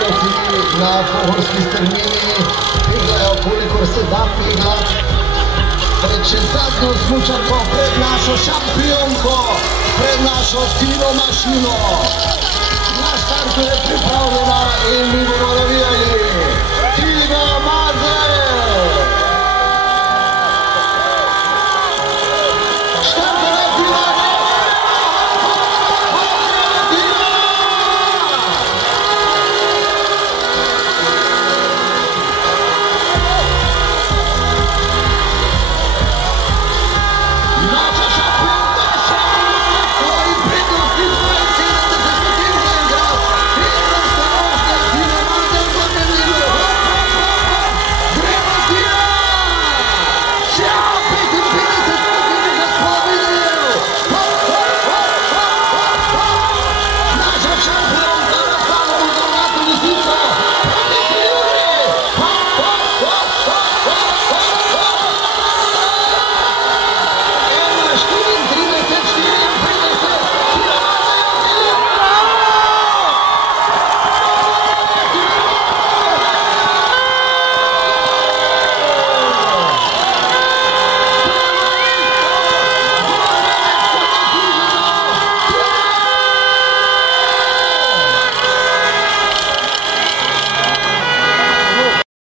delati na pohorski strmini, peglajo, kolikor se da peglati. Pred še zadnjo smučarko, pred našo šampionko, pred našo Tino Mašino. Na štartu je pripravljena in